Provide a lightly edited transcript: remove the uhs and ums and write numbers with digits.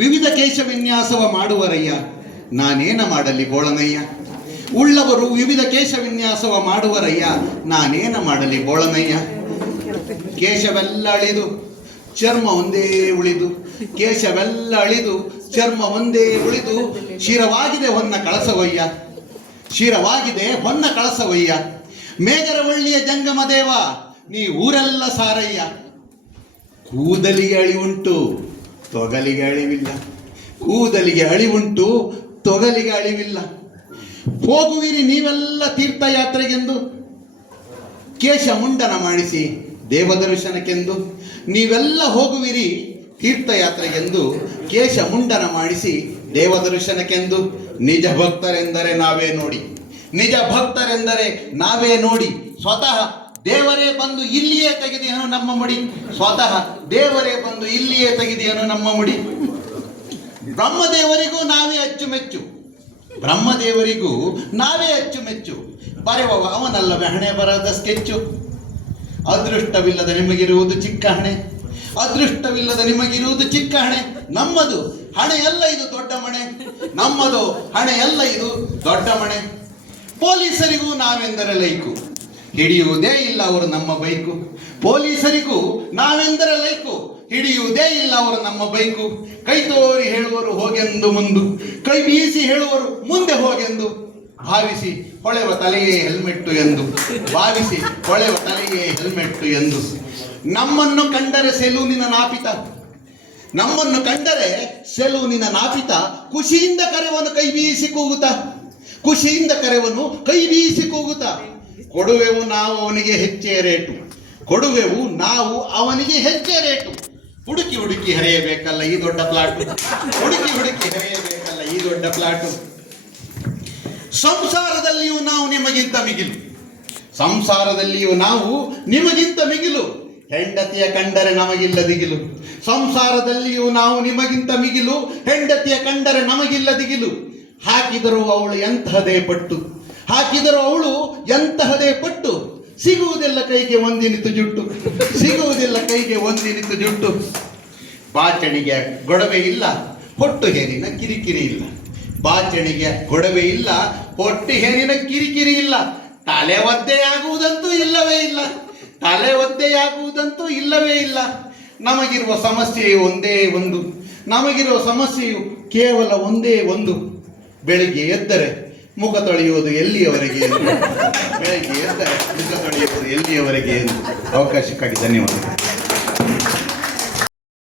ವಿವಿಧ ಕೇಶ ವಿನ್ಯಾಸವ ಮಾಡುವರಯ್ಯ, ನಾನೇನ ಮಾಡಲಿ ಬೋಳನಯ್ಯ. ಉಳ್ಳವರು ವಿವಿಧ ಕೇಶ ವಿನ್ಯಾಸವ ಮಾಡುವರಯ್ಯ, ನಾನೇನ ಮಾಡಲಿ ಬೋಳನಯ್ಯ. ಕೇಶವೆಲ್ಲ ಅಳಿದು ಚರ್ಮ ಒಂದೇ ಉಳಿದು, ಕೇಶವೆಲ್ಲ ಅಳಿದು ಚರ್ಮ ಒಂದೇ ಉಳಿದು, ಶಿರವಾಗಿದೆ ಹೊನ್ನ ಕಳಸವಯ್ಯ, ಶಿರವಾಗಿದೆ ಹೊನ್ನ ಕಳಸವಯ್ಯ. ಮೇಗರವಳ್ಳಿಯ ಜಂಗಮ ದೇವ, ನೀ ಊರೆಲ್ಲ ಸಾರಯ್ಯ. ಕೂದಲಿಗೆ ಅಳಿವುಂಟು ತೊಗಲಿಗೆ ಅಳಿವಿಲ್ಲ, ಕೂದಲಿಗೆ ಅಳಿವುಂಟು ತೊಗಲಿಗೆ ಅಳಿವಿಲ್ಲ. ಹೋಗುವಿರಿ ನೀವೆಲ್ಲ ತೀರ್ಥಯಾತ್ರೆಗೆಂದು, ಕೇಶ ಮುಂಡನ ಮಾಡಿಸಿ ದೇವದರ್ಶನಕ್ಕೆಂದು. ನೀವೆಲ್ಲ ಹೋಗುವಿರಿ ತೀರ್ಥಯಾತ್ರೆಗೆಂದು, ಕೇಶ ಮುಂಡನ ಮಾಡಿಸಿ ದೇವದರ್ಶನಕ್ಕೆಂದು. ನಿಜ ಭಕ್ತರೆಂದರೆ ನಾವೇ ನೋಡಿ, ನಿಜ ಭಕ್ತರೆಂದರೆ ನಾವೇ ನೋಡಿ. ಸ್ವತಃ ದೇವರೇ ಬಂದು ಇಲ್ಲಿಯೇ ತೆಗೆದಿಯನು ನಮ್ಮ ಮುಡಿ, ಸ್ವತಃ ದೇವರೇ ಬಂದು ಇಲ್ಲಿಯೇ ತೆಗೆದಿಯನು ನಮ್ಮ ಮುಡಿ. ಬ್ರಹ್ಮದೇವರಿಗೂ ನಾವೇ ಅಚ್ಚುಮೆಚ್ಚು, ಬ್ರಹ್ಮದೇವರಿಗೂ ನಾವೇ ಅಚ್ಚುಮೆಚ್ಚು. ಬರೆಯುವ ಅವನಲ್ಲವೇ ಹಣೆ ಬರದ ಸ್ಕೆಚ್ಚು. ಅದೃಷ್ಟವಿಲ್ಲದ ನಿಮಗಿರುವುದು ಚಿಕ್ಕ ಹಣೆ, ಅದೃಷ್ಟವಿಲ್ಲದ ನಿಮಗಿರುವುದು ಚಿಕ್ಕ ಹಣೆ. ನಮ್ಮದು ಹಣೆಯಲ್ಲ ಇದು ದೊಡ್ಡ ಮಣೆ, ನಮ್ಮದು ಹಣೆಯಲ್ಲ ಇದು ದೊಡ್ಡ ಮಣೆ. ಪೊಲೀಸರಿಗೂ ನಾವೆಂದರೆ ಲೈಕು, ಹಿಡಿಯುವುದೇ ಇಲ್ಲ ಅವರು ನಮ್ಮ ಬೈಕು. ಪೊಲೀಸರಿಗೂ ನಾವೆಂದರೆ ಲೈಕು, ಹಿಡಿಯುವುದೇ ಇಲ್ಲ ಅವರು ನಮ್ಮ ಬೈಕು. ಕೈ ತೋರಿ ಹೇಳುವರು ಹೋಗೆಂದು ಮುಂದು, ಕೈ ಬೀಸಿ ಹೇಳುವರು ಮುಂದೆ ಹೋಗೆಂದು. ಭಾವಿಸಿ ಹೊಳೆವ ತಲೆಯೇ ಹೆಲ್ಮೆಟ್ಟು ಎಂದು, ಭಾವಿಸಿ ಹೊಳೆವ ತಲೆಯೇ ಹೆಲ್ಮೆಟ್ಟು ಎಂದು. ನಮ್ಮನ್ನು ಕಂಡರೆ ಸೆಲೂನಿನ ನಾಪಿತ, ನಮ್ಮನ್ನು ಕಂಡರೆ ಸೆಲೂನಿನ ನಾಪಿತ. ಖುಷಿಯಿಂದ ಕರೆವನು ಕೈ ಬೀಸಿ ಕೂಗುತ್ತ, ಖುಷಿಯಿಂದ ಕರೆವನು ಕೈ ಬೀಸಿ ಕೂಗುತ್ತ. ಕೊಡುವೆವು ನಾವು ಅವನಿಗೆ ಹೆಚ್ಚೇ ರೇಟು, ಕೊಡುವೆವು ನಾವು ಅವನಿಗೆ ಹೆಚ್ಚೇ ರೇಟು. ಹುಡುಕಿ ಹುಡುಕಿ ಹರಿಯಬೇಕಲ್ಲ ಈ ದೊಡ್ಡ ಪ್ಲಾಟು, ಹುಡುಕಿ ಹುಡುಕಿ ಹರಿಯಬೇಕಲ್ಲ ಈ ದೊಡ್ಡ ಪ್ಲಾಟು. ಸಂಸಾರದಲ್ಲಿಯೂ ನಾವು ನಿಮಗಿಂತ ಮಿಗಿಲು, ಸಂಸಾರದಲ್ಲಿಯೂ ನಾವು ನಿಮಗಿಂತ ಮಿಗಿಲು. ಹೆಂಡತಿಯ ಕಂಡರೆ ನಮಗಿಲ್ಲ ದಿಗಿಲು, ಸಂಸಾರದಲ್ಲಿಯೂ ನಾವು ನಿಮಗಿಂತ ಮಿಗಿಲು. ಹೆಂಡತಿಯ ಕಂಡರೆ ನಮಗಿಲ್ಲ ದಿಗಿಲು. ಹಾಕಿದರೂ ಅವಳು ಎಂತಹದೇ ಪಟ್ಟು, ಹಾಕಿದರೂ ಅವಳು ಎಂತಹದೇ ಪಟ್ಟು. ಸಿಗುವುದಿಲ್ಲ ಕೈಗೆ ಒಂದಿನಿತು ಜುಟ್ಟು, ಸಿಗುವುದಿಲ್ಲ ಕೈಗೆ ಒಂದಿನಿತು ಜುಟ್ಟು. ಬಾಚಣಿಗೆ ಗೊಡವೆ ಇಲ್ಲ, ಹೊಟ್ಟು ಹೇರಿನ ಕಿರಿಕಿರಿ ಇಲ್ಲ. ಬಾಚಣಿಗೆ ಗೊಡವೆ ಇಲ್ಲ, ಹೊಟ್ಟು ಹೇರಿನ ಕಿರಿಕಿರಿ ಇಲ್ಲ. ತಲೆ ಒದ್ದೆಯಾಗುವುದಂತೂ ಇಲ್ಲವೇ ಇಲ್ಲ, ತಲೆ ಒದ್ದೆಯಾಗುವುದಂತೂ ಇಲ್ಲವೇ ಇಲ್ಲ. ನಮಗಿರುವ ಸಮಸ್ಯೆಯು ಒಂದೇ ಒಂದು, ನಮಗಿರುವ ಸಮಸ್ಯೆಯು ಕೇವಲ ಒಂದೇ ಒಂದು. ಬೆಳಿಗ್ಗೆ ಎದ್ದರೆ ಮುಖ ತೊಳೆಯುವುದು ಎಲ್ಲಿಯವರೆಗೆ ಎಂದು, ಬೆಳಿಗ್ಗೆ ಎದ್ದರೆ ಮುಖ ತೊಳೆಯುವುದು ಎಲ್ಲಿಯವರೆಗೆ ಎಂದು. ಅವಕಾಶಕ್ಕಾಗಿ ಧನ್ಯವಾದಗಳು.